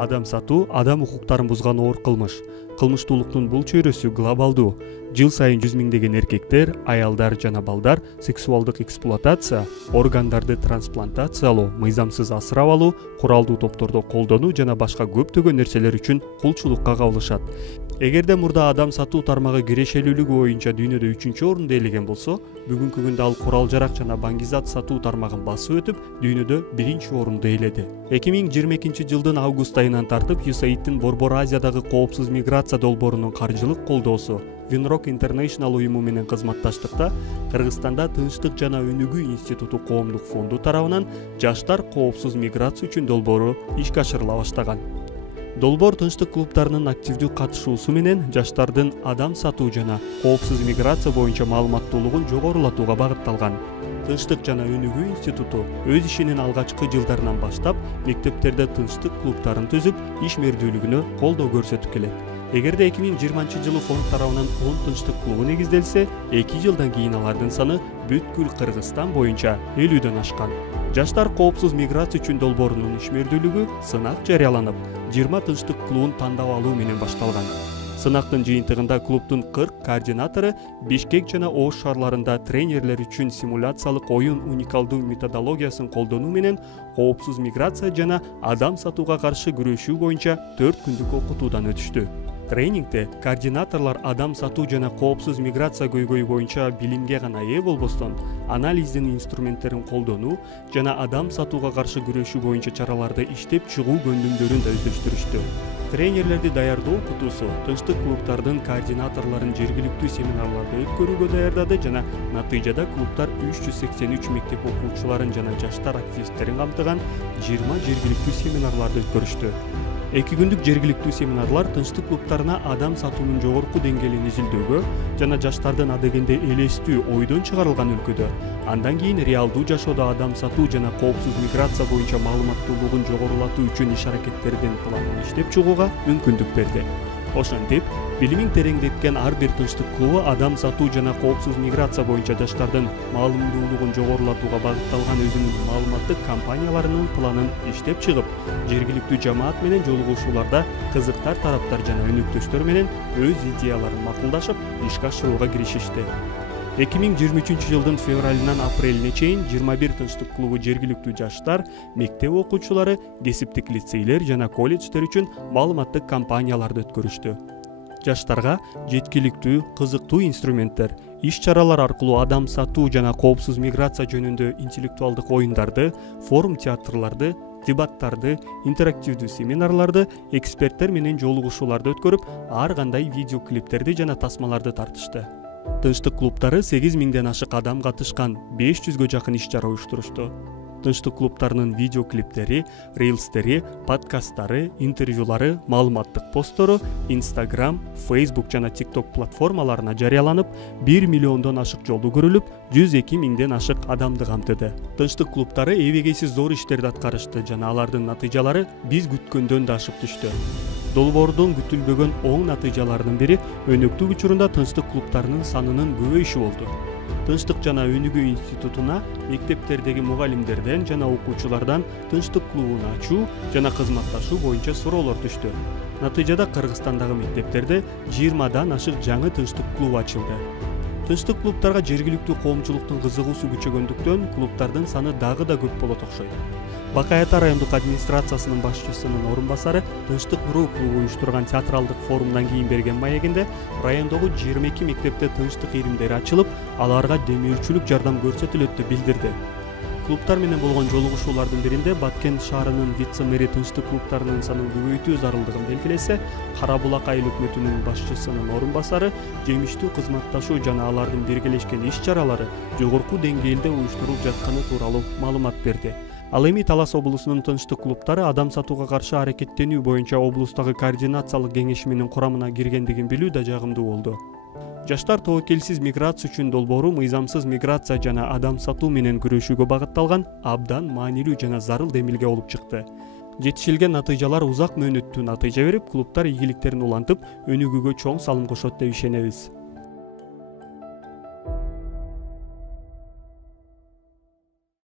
Адам сатуу адам укуктарын бузган оор кылмыш. Кылмыштуулуктун бул чөйрөсү глобалдуу. Жыл сайын 100 миңдеген эркектер, аялдар жана балдар сексуалдык эксплуатация, органдарды трансплантациялоо, мыйзамсыз асырап алуу, куралдуу топтордо колдонуу жана башка көптөгөн нерселер үчүн кулчулукка кабылышат. Эгерде мурда адам сатуу тармагы кирешелүүлүгү боюнча дүйнөдө 3-орунду ээлеген болсо, бүгүнкү күндө ал курал-жарак жана баңгизат сатуу тармагын басып өтүп, дүйнөдө 1-орунду ээледи. 2022-жылдын август айынан тартып USAID-тин Борбор Азиядагы коопсуз миграция долбоорунун каржылык колдоосу Winrock International уюму менен кызматташтыкта Кыргызстанда Тынчтык жана Өнүгүү институту коомдук фонду тарабынан жаштар коопсуз миграция үчүн долбоору ишке ашырыла баштаган. Долбоор тынчтык клубтарынын активдүү катышуусу менен жаштардын адам сатуу жана коопсуз миграция боюнча маалыматтуулугун жогорулатууга багытталган. Тынчтык жана Өнүгүү институту өз ишинин алгачкы жылдарынан баштап мектептерде тынчтык клубтарын түзүп, ишмердүүлүгүнө колдоо көрсөтүп келет. Эгерде 2020-жылы фонд тарабынан 10 тынчтык клубу негизделсе, 2 жылдан кийин алардын саны бүткүл Кыргызстан боюнча 50дөн ашкан. Жаштар коопсуз миграция үчүн долбоорунун ишмердүүлүгү сынак жарыяланып, 20 тынчтык клубун тандап алуу менен башталган. Сынактын жыйынтыгында клубтун 40 координатору Бишкек жана Ош шаарларында тренерлер үчүн симуляциялык оюн уникалдуу методологиясын колдонуу менен коопсуз миграция жана адам сатууга каршы күрөшүү боюнча 4 күндүк окутуудан өтүштү. Тренингде координаторлор адам сатуу жана коопсуз миграция көйгөйү боюнча билимге гана ээ болбостон, анализдин инструменттерин колдонуу жана адам сатууга каршы күрөшүү боюнча чараларды иштеп чыгуу көндүмдөрүн да өздөштүрүштү. Тренерлерди даярдоо окутуусу тынчтык клубтардын координаторлорун жергиликтүү семинарларды өткөрүүгө даярдады жана натыйжада клубтар 383 мектеп окуучуларын жана жаштар активисттерин камтыган 20 жергиликтүү семинарларды өткөрүштү. 2 күндүк жергиликтүү семинарлар тынчтык клубтарына адам сатуунун жогорку деңгээлин изилдөөгө жана жаштардын адегенде элестүү ойдон чыгарылган өлкөдө, андан кийин реалдуу жашоодо адам сатуу жана коопсуз миграция боюнча маалыматтуулугун жогорулатуу үчүн иш-аракеттердин планын иштеп чыгууга мүмкүндүк берди. Ошентип, билимин тереңдеткен ар бир тынчтык клубу адам сатуу жана коопсуз миграция боюнча жаштардын маалымдуулугун жогорулатууга багытталган өзүнүн маалыматтык кампанияларынын планын иштеп чыгып, жергиликтүү жамаат менен жолугушууларда кызыктар тараптар жана өнөктөштөр менен өз идеяларын макулдашып, ишке ашырууга киришишти. 2023-жылдын февралынан апрелине чейин 21 тынчтык клубу жергиликтүү жаштар, мектеп окуучулары, кесиптик лицейлер жана колледждер үчүн маалыматтык кампанияларды өткөрүштү. Жаштарга жеткиликтүү, кызыктуу инструменттер, иш-чаралар аркылуу адам сатуу жана коопсуз миграция жөнүндө интеллектуалдык оюндарды, форум театрларды, дебаттарды, интерактивдүү семинарларды, эксперттер менен жолугушууларды өткөрүп, ар кандай видеоклиптерди жана тасмаларды тартышты. Тынчтык клубтары 8 миңден ашык адам катышкан 500гө жакын иш-чара уюштурушту. Тынчтык клубтарынын видеоклиптери, рилстери, подкасттары, интервьюлары, маалыматтык посттору Instagram, Facebook жана TikTok платформаларына жарыяланып, 1 миллиондон ашык жолу көрүлүп, 102 миңден ашык адамды камтыды. Тынчтык клубтары эбегейсиз зор иштерди аткарышты жана алардын натыйжалары биз күткөндөн да ашып түштү. Долбоордун күтүлбөгөн оң натыйжаларынын бири өнөктүк учурунда тынчтык клубтарынын санынын көбөйүшү болду. Тынчтык жана Өнүгүү институтуна мектептердеги мугалимдерден жана окуучулардан тынчтык клубун ачуу жана кызматташуу боюнча суроолор түштү. Натыйжада Кыргызстандагы мектептерде 20дан ашык жаңы тынчтык клуб ачылды. Тынчтык клубтарга жергиликтүү коомчулуктун кызыгуусу күчөгөндүктөн клубтардын саны дагы да көп болот окшойт. Бакай Ата райондук администрациясынын башчысынын орун басары Тынчтык.ру клубу уюштурган театралдык форумдан кийин берген маегинде райондогу 22 мектепте тынчтык иримдери ачылып, аларга демөөрчүлүк жардам көрсөтүлөт деп билдирди. Клубтар менен болгон жолугушуулардын биринде Баткен шаарынын вице-мэри тынчтык клубтарынын санын көбөйтүү зарылдыгын белгилесе, Кара Булак айыл өкмөтүнүн башчысынын орун басары жемиштүү кызматташуу жана алардын биргелешкен иш-чаралары жогорку деңгээлде уюштурулуп жатканы тууралуу маалымат берди. Ал эми Талас облусунун тынчтык клубтары адам сатууга каршы аракеттенүү боюнча облустагы координациялык кеңешиминин курамына киргендигин билүү да жагымдуу болду. Жаштар тобокелсиз миграция үчүн долбоору мыйзамсыз миграция жана адам сатуу менен күрөшүүгө багытталган абдан маанилүү жана зарыл демилге болуп чыкты. Жетишилген натыйжалар узак мөөнөттүү натыйжа берип, клубтар ийгиликтерин улантып, өнүгүүгө чоң салым кошот деп ишенебиз.